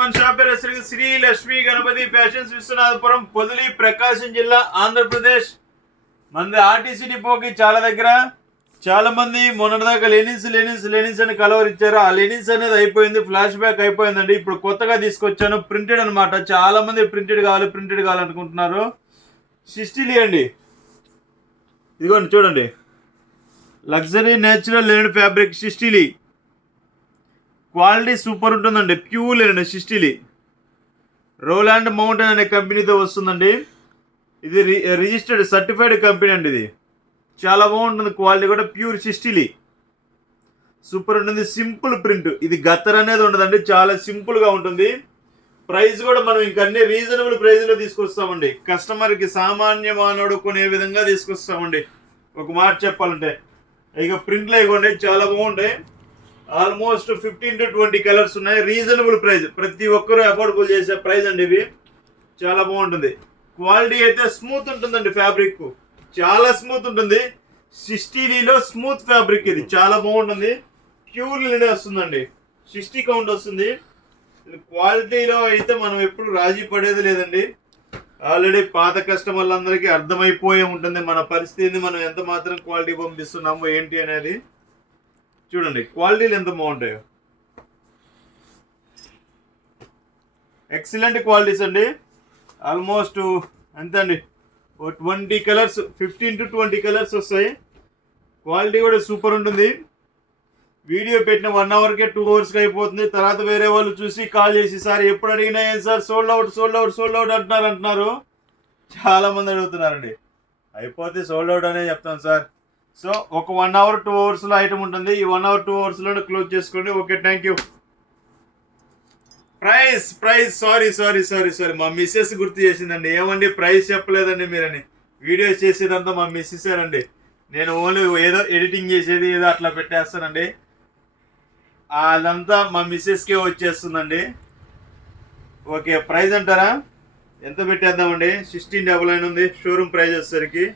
మన షాప్ పేరు శ్రీ లక్ష్మీ గణపతి ఫ్యాషన్స్ విశ్వనాథపురం పొదిలి ప్రకాశం జిల్లా ఆంధ్రప్రదేశ్. మంది ఆర్టీసీ డిపోకి చాలా మంది మొన్నటిదాకా లెనిన్స్ అని కలవరిచ్చారు. ఆ లెనిన్స్ అనేది అయిపోయింది, ఫ్లాష్ బ్యాక్ అయిపోయిందండి. ఇప్పుడు కొత్తగా తీసుకొచ్చాను ప్రింటెడ్ అనమాట. చాలా మంది ప్రింటెడ్ కావాలనుకుంటున్నారు. సిస్టిలీ అండి, ఇదిగోండి చూడండి, లగ్జరీ నేచురల్ లెనిన్ ఫ్యాబ్రిక్ సిస్టిలీ. క్వాలిటీ సూపర్ ఉంటుందండి, ప్యూర్ లెనిన్ సిస్టిలీ. రోలాండ్ మౌంటైన్ అనే కంపెనీతో వస్తుందండి. ఇది రిజిస్టర్డ్ సర్టిఫైడ్ కంపెనీ అండి. ఇది చాలా బాగుంటుంది, క్వాలిటీ కూడా ప్యూర్ సిస్టిలీ సూపర్ ఉంటుంది. సింపుల్ ప్రింట్, ఇది గత్తర్ అనేది ఉండదండి, చాలా సింపుల్గా ఉంటుంది. ప్రైస్ కూడా మనం ఇంక అన్ని రీజనబుల్ ప్రైస్లో తీసుకొస్తామండి. కస్టమర్కి సామాన్య మానవుడు కొనే విధంగా తీసుకొస్తామండి. ఒక మాట చెప్పాలంటే ఇక ప్రింట్లో ఇవ్వండి, చాలా బాగుంటాయి. ఆల్మోస్ట్ 15 to 20 కలర్స్ ఉన్నాయి. రీజనబుల్ ప్రైస్, ప్రతి ఒక్కరూ అఫోర్డబుల్ చేసే ప్రైస్ అండి. ఇవి చాలా బాగుంటుంది. క్వాలిటీ అయితే స్మూత్ ఉంటుందండి, ఫ్యాబ్రిక్ చాలా స్మూత్ ఉంటుంది. సిస్టీలీలో స్మూత్ ఫ్యాబ్రిక్, ఇది చాలా బాగుంటుంది. ప్యూర్ లినెన్ వస్తుందండి, 60 కౌంట్ వస్తుంది. క్వాలిటీలో అయితే మనం ఎప్పుడు రాజీ పడేది లేదండి. ఆల్రెడీ పాత కస్టమర్లందరికీ అర్థమైపోయి ఉంటుంది మన పరిస్థితిని, మనం ఎంత మాత్రం క్వాలిటీ పంపిస్తున్నాము ఏంటి అనేది. చూడండి క్వాలిటీలు ఎంత బాగుంటాయో, ఎక్సలెంట్ క్వాలిటీస్ అండి. ఆల్మోస్ట్ ఎంత అండి, 20 కలర్స్, 15 to 20 కలర్స్ వస్తాయి. క్వాలిటీ కూడా సూపర్ ఉంటుంది. వీడియో పెట్టిన 1 అవర్కే 2 అవర్స్కి అయిపోతుంది. తర్వాత వేరే వాళ్ళు చూసి కాల్ చేసి సార్ ఎప్పుడు అడిగినా ఏం సార్ సోల్డ్ అవుట్ అంటున్నారు. చాలామంది అడుగుతున్నారండి. అయిపోతే సోల్డ్ అవుట్ అనే చెప్తాను సార్. సో ఒక 1 hour 2 అవర్స్లో ఐటమ్ ఉంటుంది. ఈ 1 hour 2 అవర్స్లోనే క్లోజ్ చేసుకోండి. Okay, thank you. Price sorry మా మిస్సెస్ గుర్తు చేసిందండి. ఏమండి ప్రైస్ చెప్పలేదండి మీరని. వీడియోస్ చేసేదంతా మా మిస్సెసేనండి. నేను ఓన్లీ ఏదో ఎడిటింగ్ చేసేది ఏదో అట్లా పెట్టేస్తానండి. అదంతా మా మిస్సెస్కే వచ్చేస్తుందండి. ఓకే, ప్రైస్ అంటారా? ఎంత పెట్టేద్దామండి? 1699 ఉంది షోరూమ్ ప్రైస్ వచ్చేసరికి.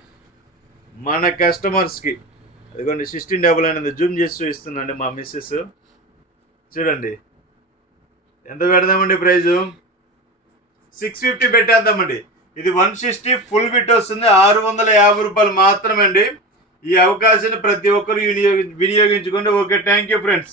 మన కస్టమర్స్కి అదిగోండి 1699 ఉంది. జూమ్ చేసి చూపిస్తుందండి మా మిస్సెస్. చూడండి ఎంత పెడదామండి ప్రైజు? 650 పెట్టేద్దామండి. ఇది 160 ఫుల్ బిట్ వస్తుంది. 650 రూపాయలు మాత్రమే అండి. ఈ అవకాశాన్ని ప్రతి ఒక్కరు వినియోగించుకోండి. Okay, thank you friends.